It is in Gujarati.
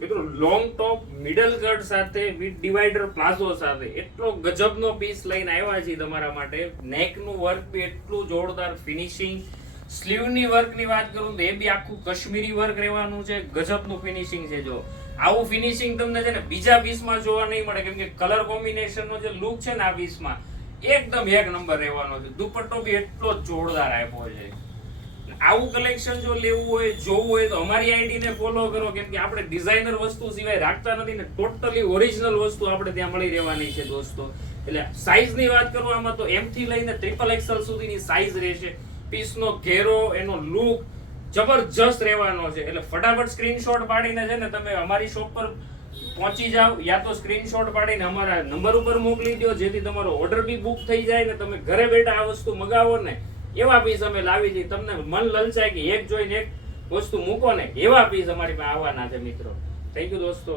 મિત્રો લોંગ ટોપ મિડલ કટ સાથે વિથ ડિવાઈડર પ્લાઝો સાથે એટલો ગજબનો પીસ લઈને આવ્યા છીએ તમારા માટે. નેક નું વર્ક બી એટલું જોરદાર ફિનિશિંગ. સ્લીવ ની વર્ક ની વાત કરું તો એ બી આખું કાશ્મીરી વર્ક રહેવાનું છે. ગજબનું ફિનિશિંગ છે. જો આવું ફિનિશિંગ તમને છે ને બીજા પીસમાં જોવા નહીં મળે, કેમ કે કલર કોમ્બિનેશન નો જે લુક છે ને આ પીસમાં એકદમ એક નંબર રહેવાનો છે. દુપટ્ટો બી એટલો જ જોરદાર આપ્યો છે. આવું કલેક્શન જો લેવું હોય, જોવું હોય તો અમારી આઈડી ને ફોલો કરો, કેમ કે આપણે ડિઝાઇનર વસ્તુ સિવાય રાખતા નથી ને. ટોટલી ઓરિજિનલ વસ્તુ આપણે ત્યાં મળી રહેવાની છે દોસ્તો. એટલે સાઈઝ ની વાત કરું આમાં તો એમ થી લઈને XXL સુધીની સાઈઝ રહેશે. પીસનો ઘેરો, એનો લુક જબરજસ્ત રહેવાનો છે. એટલે ફટાફટ સ્ક્રીનશોટ પાડીને છે ને તમે અમારી શોપ પર પહોંચી જાઓ, યા તો સ્ક્રીનશોટ પાડીને અમારા નંબર ઉપર મોકલી દો, જેથી તમારો ઓર્ડર બી બુક થઈ જાય ને તમે ઘરે બેઠા આ વસ્તુ મગાવો ને એવા પીસ અમે લાવી દઈએ. તમને મન લલચાય કે એક જોઈને એક વસ્તુ મૂકો ને એવા પીસ અમારી પાસે આવવાના છે મિત્રો. થેન્ક યુ દોસ્તો.